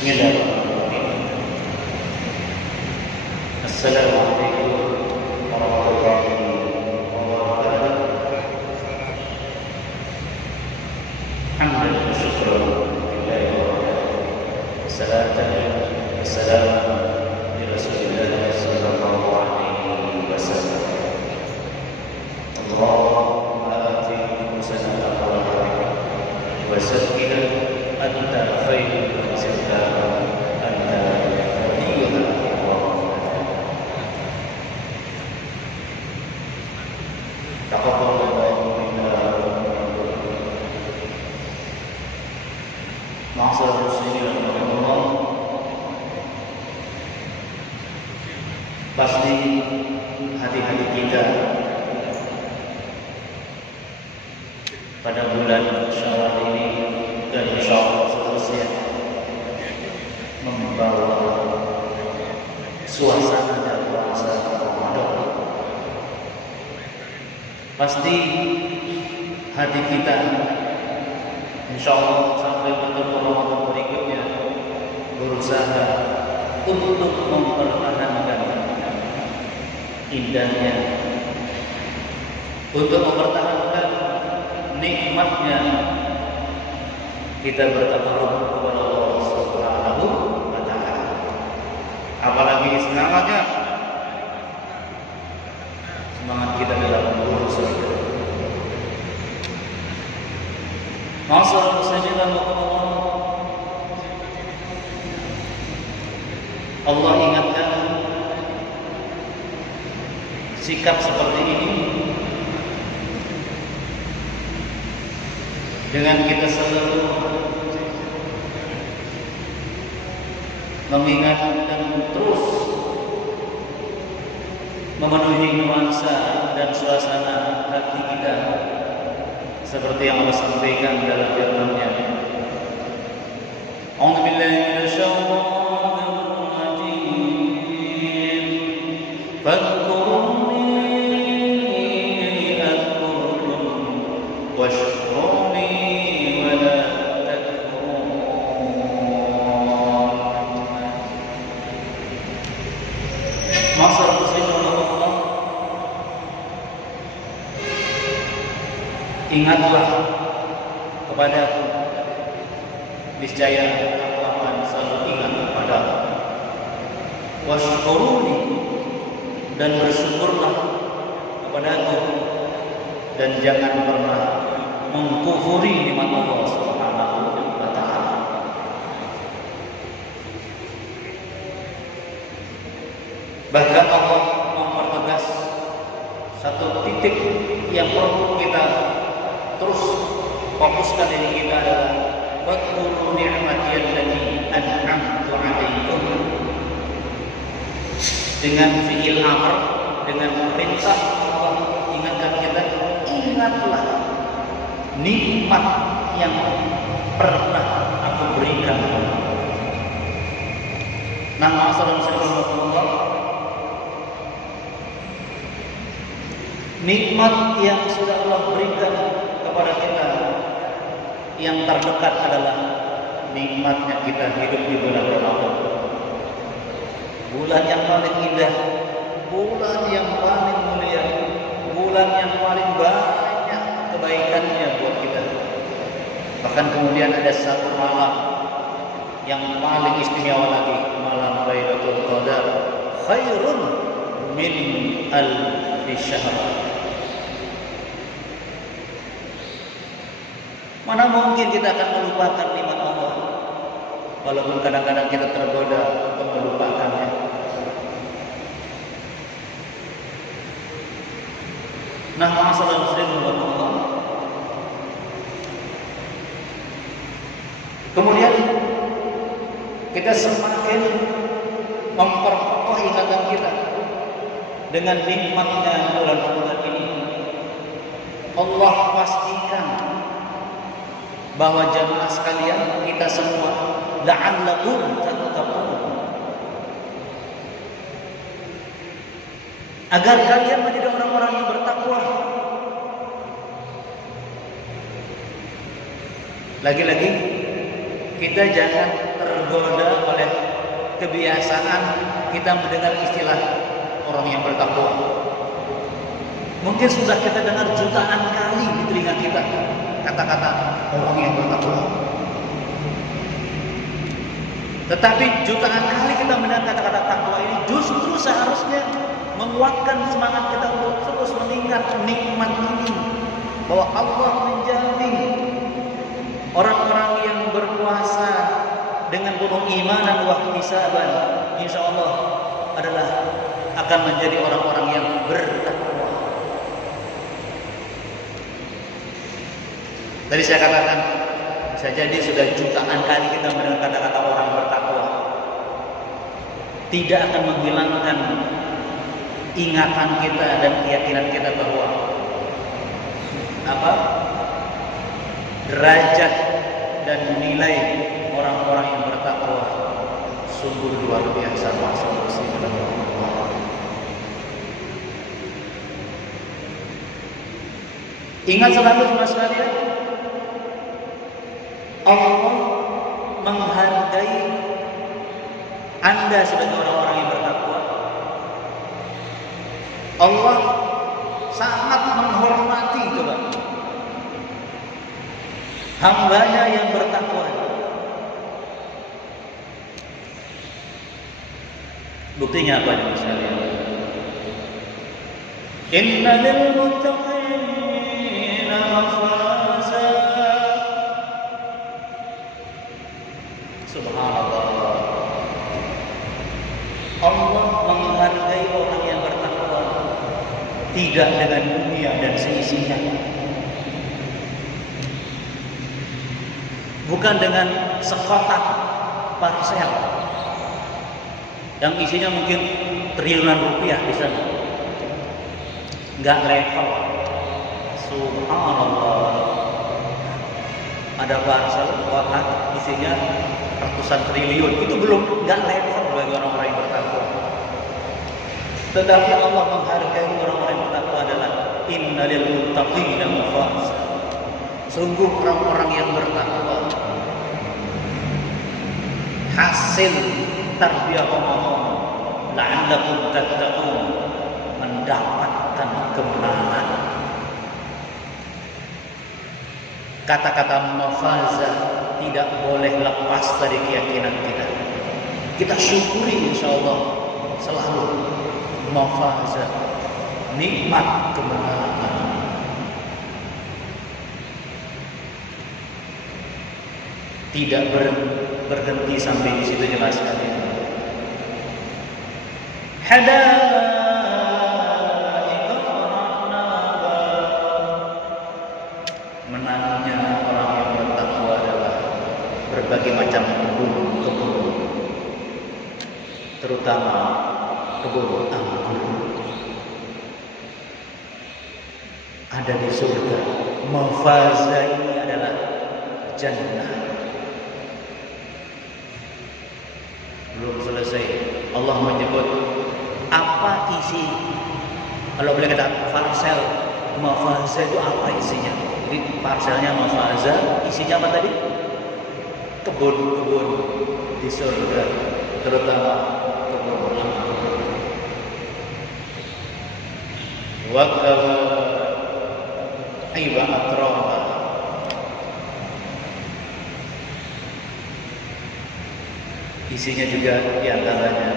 Bismillahirrahmanirrahim. Assalamualaikum warahmatullahi wabarakatuh. Hamdan wa syukran lillahi wa barakatuh. Salatan wa salaman li Rasulillah sallallahu alaihi wasallam. Allahumma ati nufusana taqwaha wa zakkina anta khairul zakkiyin anta waliyuha. Taqabbalallahu minna ma'asyiral muslimin rahimakumullah. Pasti hati-hati kita pada bulan Syawal ini dan insyaallah seterusnya membawa suasana dan puasa Ramadan. Pasti hati kita insyaallah sampai bertemu Ramadan berikutnya berusaha untuk mempertahankan indahnya, untuk mempertahankan nikmatnya kita bertakarrub kepada Allah Subhanahu wa taala. Apalagi semangat kita dalam berusaha. Ma'asyiral muslimin rahimakumullah. Allah ingatkan sikap seperti ini dengan kita selalu mengingat dan terus memenuhi nuansa dan suasana hati kita seperti yang Allah sampaikan dalam firman-Nya. A'udzu billahi minasyaitonir rajim. Fadhkuruni adhkurkum washkuruni wa la takfurun. Ma'asyiral muslimin rahimakumullah. Ingatlah kepadaku, niscaya aku akan selalu ingat kepadamu. Washkuruni, dan bersyukurlah kepadaku, dan jangan pernah mengkufuri nikmat Allah Subhanahu wa taala. Bahkan Allah mempertegas satu titik yang perlu kita terus fokuskan diri kita adalah fadhkuru ni'mati allati an'amtu 'alaikum. Dengan fi'il amr, dengan perintah Allah ingatkan kita, ingatlah nikmat yang pernah aku berikan. Nah, ma'asyiral muslimin, nikmat yang sudah Allah berikan kepada kita yang terdekat adalah nikmatnya kita hidup di bulan Ramadan. Bulan yang paling indah, bulan yang paling mulia, bulan yang paling banyak kebaikannya buat kita. Bahkan kemudian ada satu malam yang paling istimewa lagi, malam Lailatul Qadar, khairun min alfi syahr. Mana mungkin kita akan melupakan nikmat Allah, walaupun kadang-kadang kita tergoda untuk melupakannya. Nah, ma'asyiral muslimin rahimakumullah. Kemudian kita semakin memperkokoh ikatan kita dengan nikmatnya bulan Ramadan ini. Allah pastikan bahwa jamaah sekalian, kita semua la'allakum tattaqun, agar kalian menjadi orang-orang yang bertakwa. Lagi-lagi kita jangan tergoda oleh kebiasaan kita mendengar istilah orang yang bertakwa. Mungkin sudah kita dengar jutaan kali di telinga kita kata-kata orang yang bertakwa. Tetapi jutaan kali kita mendengar kata-kata takwa ini justru seharusnya menguatkan semangat kita untuk terus mengingat nikmat ini, bahwa Allah menjamin orang-orang yang berpuasa dengan penuh iman dan ihtisaban, insya Allah adalah akan menjadi orang-orang yang bertakwa. Tadi saya katakan, bisa jadi sudah jutaan kali kita mendengar kata-kata orang bertakwa, tidak akan menghilangkan ingatan kita dan keyakinan kita bahwa derajat dan nilai orang-orang yang bertakwa sungguh luar biasa. Ingat selalu mas sekalian, Allah menghargai Anda sebagai orang-orang yang bertakwa. Allah sangat menghormati hambanya yang bertakwa. Buktinya apa nih sekalian? Inna lil muttaqina mafaza. Subhanallah. Allah menghargai orang yang bertakwa tidak dengan dunia dan seisinya, bukan dengan sekotak parsel yang isinya mungkin triliunan rupiah di sana, nggak level. Subhanallah. Ada parsel kotak isinya ratusan triliun, itu belum nggak level bagi orang-orang yang bertakwa. Tetapi Allah menghargai orang-orang yang bertakwa adalah innalil muttaqina mafaza. Sungguh orang-orang yang bertakwa hasil tarbiyah Allah la'allakum tattaqun, mendapatkan kemenangan. Kata-kata mafaza tidak boleh lepas dari keyakinan kita. Kita syukuri insyaallah selalu mafaza, nikmat kemenangan. Tidak berhenti sampai di situ jelas sekali. Menangnya orang yang bertakwa adalah berbagai macam kebun, terutama kebun anggur ada di surga. Mafaza ini adalah jannah. Belum selesai, Allah menyebut apa isi, kalau boleh kata parsel mafaza itu apa isinya. Jadi parselnya mafaza, isinya apa tadi? Kebun-kebun di surga, terutama kebun anggur. Wa kaifa atrama. Isinya juga diantaranya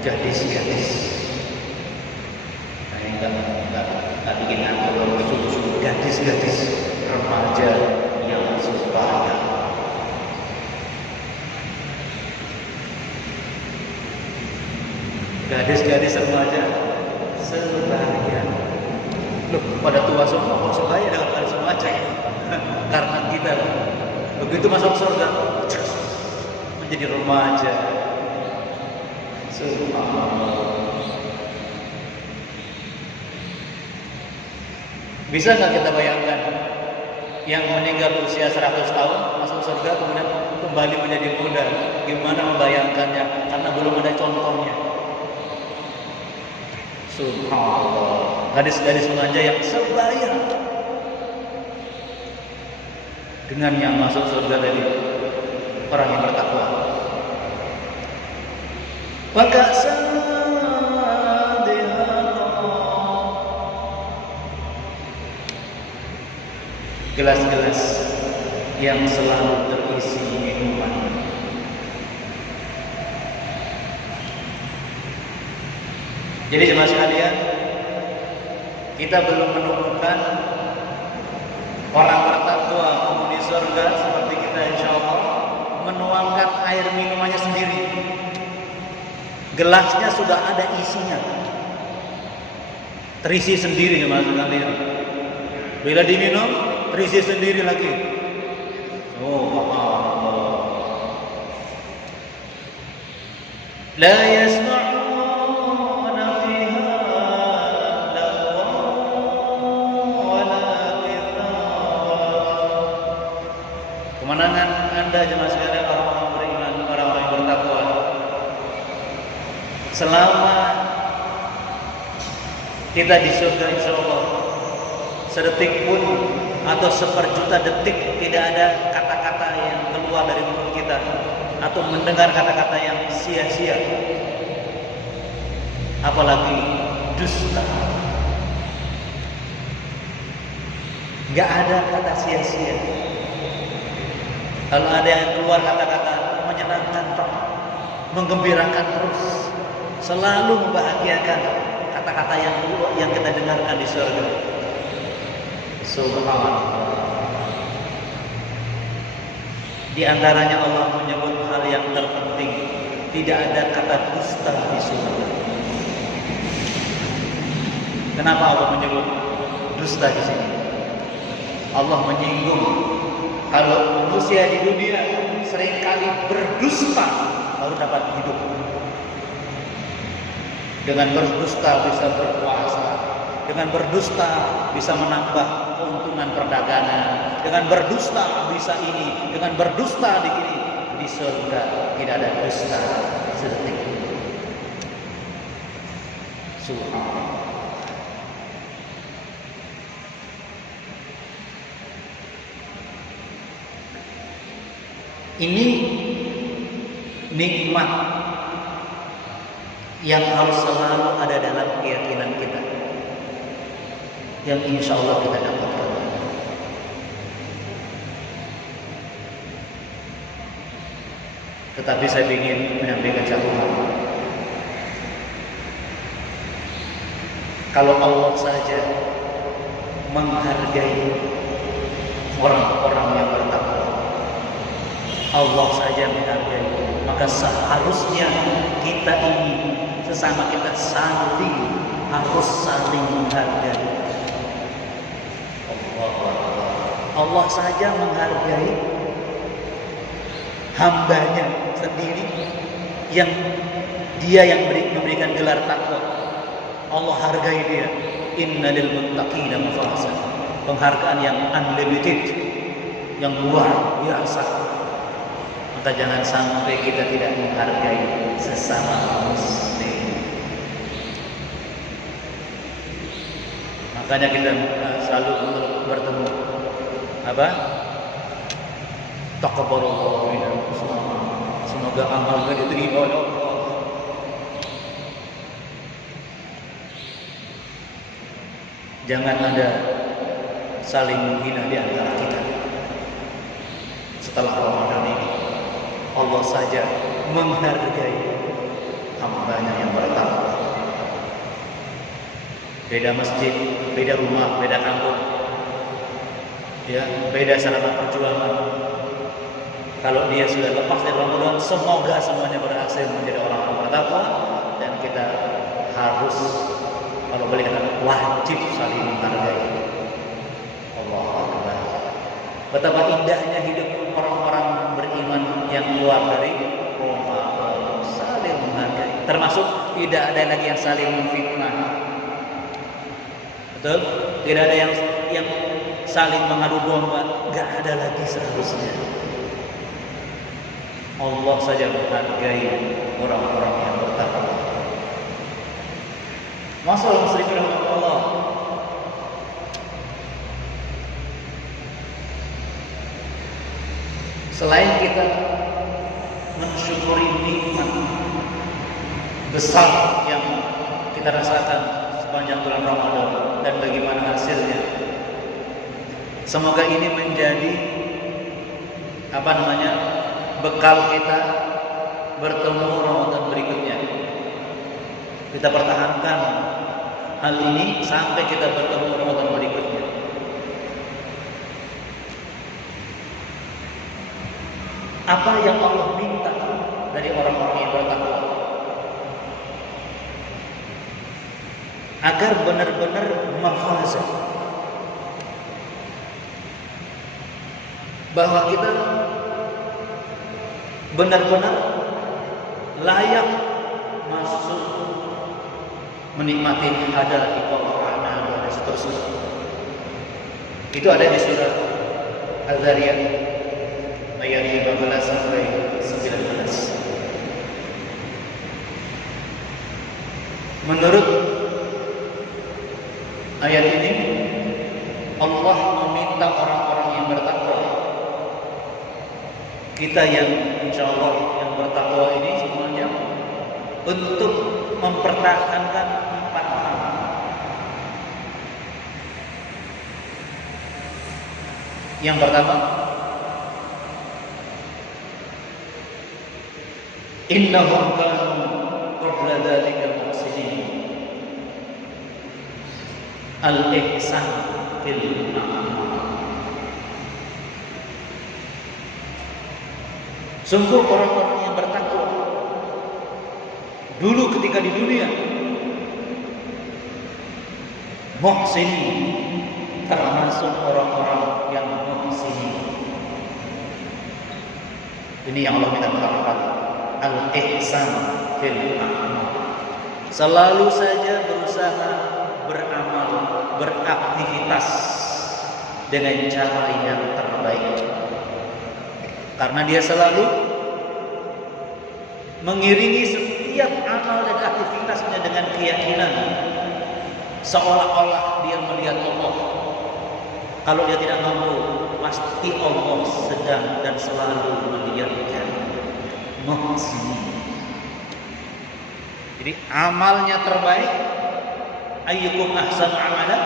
gadis-gadis. Nah, yang tak bikin anggur itu gadis-gadis remaja yang sebaya. Gadis-gadis remaja sebaya. Loh, pada tua semua kok sebaya dengan gadis remaja? Karena kita begitu masuk surga menjadi remaja. Subhanallah. Bisa nggak kita bayangkan yang meninggal usia 100 tahun masuk surga kemudian kembali menjadi muda? Gimana membayangkannya? Karena belum ada contohnya. Subhanallah. Gadis-gadis remaja yang sebaya dengan yang masuk surga tadi. orang yang bertakwa. Maka gelas-gelas yang selalu terisi minuman. Jadi jemaah sekalian, kita belum menemukan orang bertakwa penghuni surga seperti kita insya Allah menuangkan air minumannya sendiri. Gelasnya sudah ada isinya, terisi sendiri jemaah sekalian. Bila diminum, terisi sendiri lagi. La yasma'una fiha lagwan wala qirara. Kemenangan Anda jemaah sekalian, orang-orang beriman, orang-orang yang bertakwa. Selama kita di surga insyaallah, sedetik pun atau seperjuta detik tidak ada kata-kata yang keluar dari mulut kita atau mendengar kata-kata yang sia-sia, apalagi dusta. Gak ada kata sia-sia. Kalau ada yang keluar kata-kata menyenangkan, menggembirakan terus, selalu membahagiakan, kata-kata yang kita dengarkan di surga. Subhanallah. Di antaranya Allah menyebut hal yang terpenting, tidak ada kata dusta di surga. Kenapa Allah menyebut dusta di sini? Allah menyinggung kalau manusia di dunia seringkali berdusta baru dapat hidup. Dengan berdusta bisa berpuasa, dengan berdusta bisa menambah keuntungan perdagangan, dengan berdusta bisa ini, dengan berdusta di sini. Di surga tidak ada dusta sedetik. Subhanallah. Ini nikmat yang harus selalu ada dalam keyakinan kita, yang insya Allah kita dapatkan. Tetapi saya ingin menyampaikan satu hal. Kalau Allah saja menghargai orang-orang yang bertakwa, Allah saja menghargai, maka seharusnya kita ini sesama kita harus saling menghargai. Allah saja menghargai hambanya sendiri yang memberikan gelar takwa. Allah hargai dia. Inna lil muttaqina mafaza. Penghargaan yang unlimited, yang luar biasa. Maka jangan sampai kita tidak menghargai sesama muslim. Makanya kita selalu bertemu apa? Taqabbalallahu minna. Semoga amal kita diterima oleh Allah. Jangan ada saling menghina di antara kita. Setelah Ramadan ini, Allah saja menghargai hambanya yang bertakwa. Beda masjid, beda rumah, beda kampung, ya, beda sarana perjuangan. Kalau dia sudah lepas dari Ramadan, semoga semuanya berhasil menjadi orang-orang bertakwa, dan kita harus, kalau boleh kata, wajib saling menghargai. Allahu Akbar. Betapa indahnya hidup orang-orang beriman yang keluar dari Ramadan, saling menghargai. Termasuk tidak ada lagi yang saling memfitnah. Betul? Tidak ada yang saling mengadu domba. Gak ada lagi seharusnya. Allah saja menghargai orang-orang yang bertakwa. Masalah muslimin Allah. Selain kita mensyukuri nikmat besar yang kita rasakan sepanjang bulan Ramadan dan bagaimana hasilnya. Semoga ini menjadi bekal kita bertemu Ramadan berikutnya. Kita pertahankan hal ini sampai kita bertemu Ramadan berikutnya. Apa yang Allah minta dari orang-orang yang bertakwa? Agar benar-benar mafazah, bahwa kita benar-benar layak masuk menikmati hadalah Allah dan seterusnya. Itu ada di surah Al-Zariyat ayat 15 sampai 19. Menurut ayat ini Allah meminta orang-orang yang bertakwa. Kita yang insyaallah yang bertakwa ini semuanya untuk mempertahankan 4 hal. Yang pertama, innahum kanu qabla dzalika muhsinin. Al-ihsan fil a'mal. Sungguh orang-orang yang bertakwa dulu ketika di dunia muhsinin, termasuk orang-orang yang muhsinin. Ini yang Allah minta pertama. Al-ihsan fil a'mal. Selalu saja berusaha beramal, beraktivitas dengan cara yang terbaik. Karena dia selalu mengiringi setiap amal dan aktivitasnya dengan keyakinan seolah-olah dia melihat Allah. Kalau dia tidak mampu, pasti Allah sedang dan selalu melihatnya. Muhsinin. Jadi amalnya terbaik, ayyukum ahsanu amalan,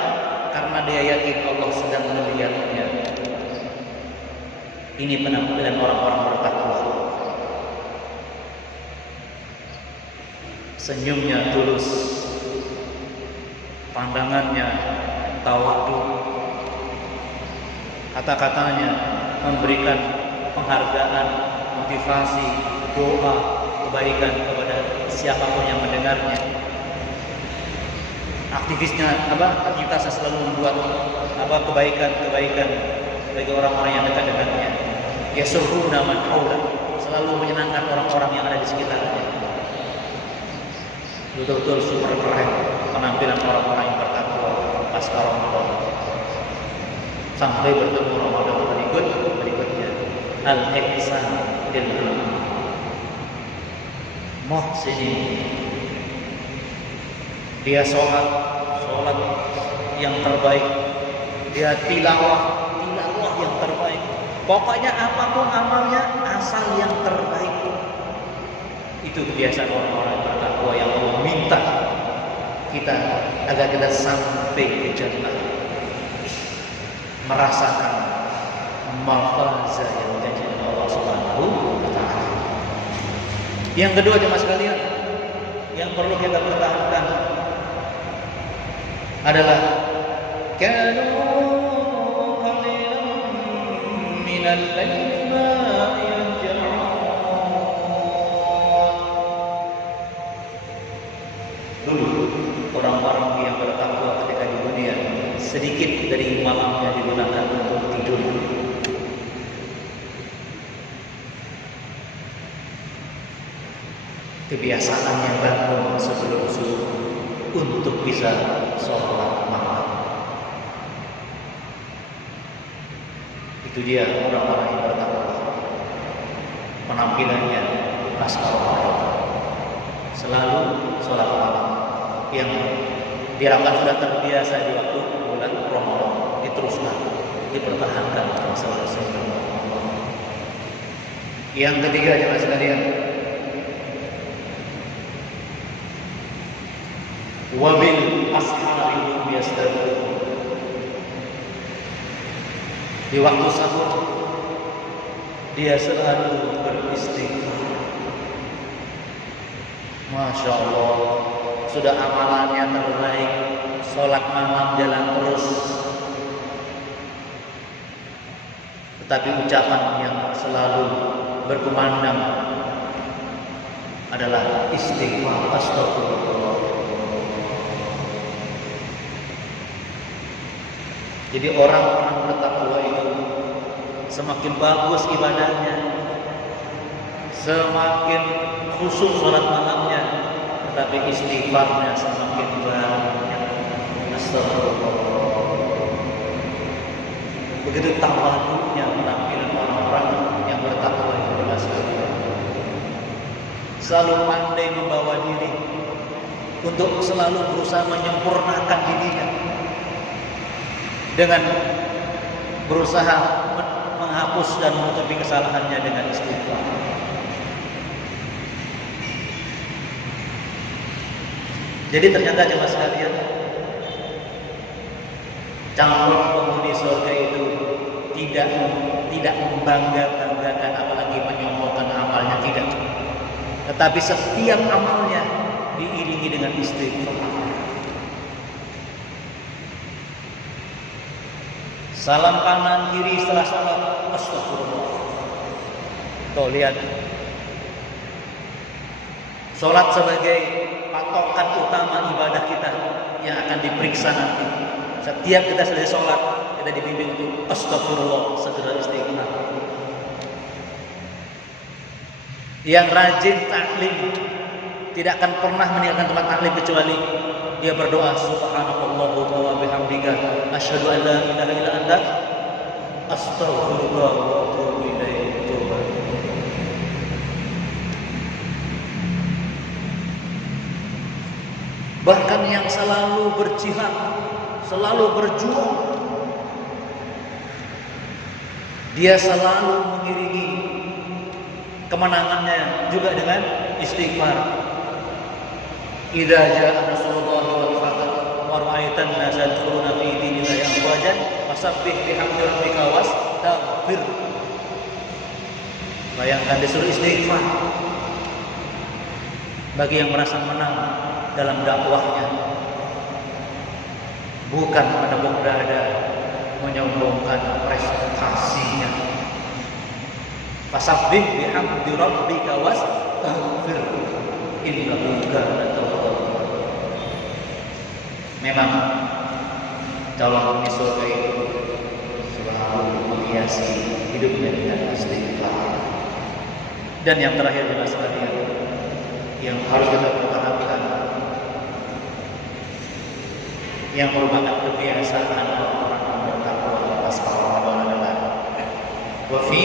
karena dia yakin Allah sedang melihatnya. Ini penampilan orang-orang bertakwa. Senyumnya tulus, pandangannya tawadhu, kata-katanya memberikan penghargaan, motivasi, doa, kebaikan kepada siapapun yang mendengarnya. Aktivitasnya selalu membuat kebaikan bagi orang-orang yang dekat dengannya. Yasurruna man haula, selalu menyenangkan orang-orang yang ada di sekitarnya. Betul-betul super keren penampilan orang-orang yang bertakwa pasca Ramadan. Sampai bertemu Ramadan berikutnya. Al-ihsan fil a'mal. Muhsinin. Dia sholat yang terbaik. Dia tilawah yang terbaik. Pokoknya apapun amalnya, asal yang terbaik. Itu kebiasaan orang-orang yang bertakwa yang meminta kita agar kita sampai ke jannah, merasakan mafazah yang dijanjikan Allah Subhanahu wa taala. Yang kedua, jemaah sekalian, yang perlu kita pertahankan adalah kanu qalilan minal laili ma yahja'un. Dulu orang-orang yang bertakwa ketika di dunia sedikit dari malamnya digunakan untuk tidur. Kebiasaannya bangun sebelum subuh untuk bisa sholat malam. Itu dia orang-orang yang bertakwa. Penampilannya pasca Ramadan selalu sholat malam, yang diharapkan sudah terbiasa di waktu bulan Ramadan, diteruskan, dipertahankan selama Yang ketiga jemaah sekalian, wabil ashari hum yastaghfirun. Di waktu sahur dia selalu beristighfar. Masya Allah, sudah amalannya terbaik, sholat malam jalan terus, tetapi ucapan yang selalu berkumandang adalah istighfar, astagfirullah. Jadi orang-orang bertakwa itu semakin bagus ibadahnya, semakin khusyuk sholat malamnya, tetapi istighfarnya semakin banyak. Astagfirullah. Begitu tawadhunya penampilan orang-orang yang bertakwa itu jelas sekali. Selalu pandai membawa diri untuk selalu berusaha menyempurnakan dirinya dengan berusaha menghapus dan menutupi kesalahannya dengan istighfar. Jadi ternyata jemaah sekalian, calon penghuni surga itu tidak membangga-banggakan apalagi menyombongkan amalnya, tidak. Tetapi setiap amalnya diiringi dengan istighfar. Salam kanan kiri setelah salat, astagfirullah. Tuh lihat, salat sebagai patokan utama ibadah kita yang akan diperiksa nanti. Setiap kita selesai sholat, kita dibimbing untuk astagfirullah, segera istighfar. Yang rajin taklim tidak akan pernah meninggalkan tempat taklim kecuali dia berdoa subhanakallahumma wa bihamdika asyhadu an la ilaha illa anta astaghfiruka wa atubu ilaik. Bahkan yang selalu berjihad, selalu berjuang, dia selalu mengiringi kemenangannya juga dengan istighfar. Idza jaa nasrullah wal fath wa ra'aitan nasa yadkhuluna fi dinillahi afwajan fasabbih bihamdi rabbika wastaghfir. Bayangkan disuruh istighfar bagi yang merasa menang dalam dakwahnya, bukan menepuk dada menyombongkan prestasinya. Fasabbih bihamdi rabbika wastaghfir innahu kana tawwabur. Memang calon penghuni surga itu selalu menghiasi hidupnya dengan istighfar. Dan yang terakhir adalah sekalian yang harus kita pertahankan, yang merupakan kebiasaan orang-orang yang bertakwa pas Ramadan adalah wa fi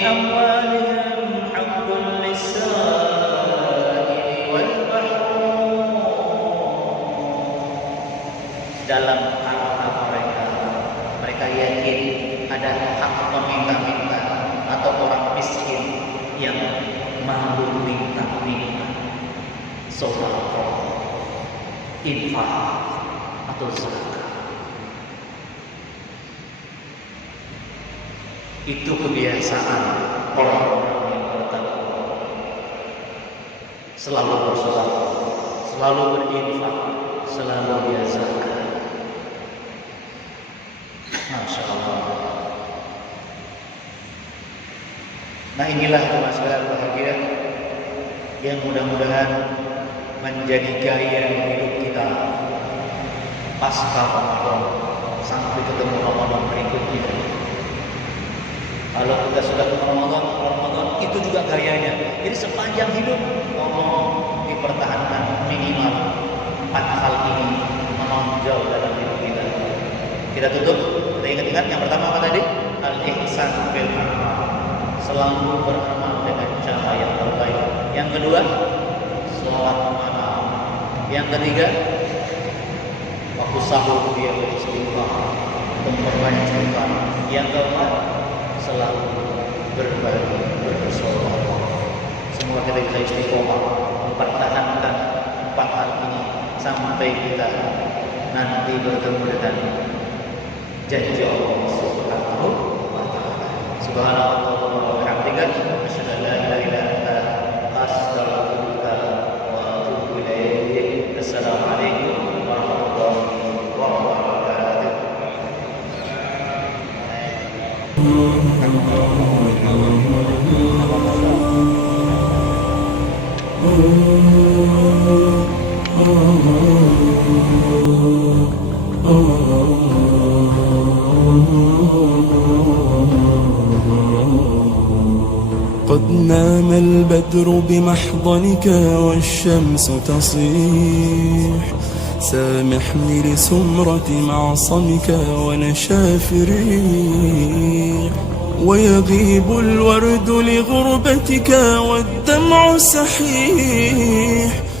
amwalihim haqqul lis-sa'ili wal mahrum. Dalam harta mereka yakin ada hak meminta-minta atau orang miskin yang malu minta-minta, sedekah, infak atau zakat. Itu kebiasaan orang-orang yang bertakwa, selalu bersedekah, selalu berinfak, selalu dia zakat. Masya Allah. Nah inilah jemaah sekalian bahagia yang mudah-mudahan menjadi gaya hidup kita pasca Ramadan sampai ketemu Ramadan berikutnya. Kalau kita sudah ke Ramadan itu juga gayanya. Jadi sepanjang hidup tolong dipertahankan minimal 4 hal ini menonjol dalam hidup kita. Kita tutup, kita ingat-ingat yang pertama apa tadi? Al-ihsan fil amal. Selalu beramal dengan cara yang terbaik. Yang kedua, sholat malam. Yang ketiga, waktu sahur dia beristighfar, memperbanyak istighfar. Yang keempat, selalu berbagi, bersolat. semoga kita bisa istiqomah mempertahankan 4 hari ini sampai kita nanti bertemu dengan janji Allah Subhanahu wa taala. Subhanallah wa bihamdika asyhadu an la ilaha illa anta astaghfiruka wa atubu ilaik. Assalamualaikum warahmatullahi wabarakatuh. قد نام البدر بمحضنك والشمس تصيح، سامحني لسمرة معصمك ونشاف الريح، ويغيب الورد لغربتك والدمع سحيح.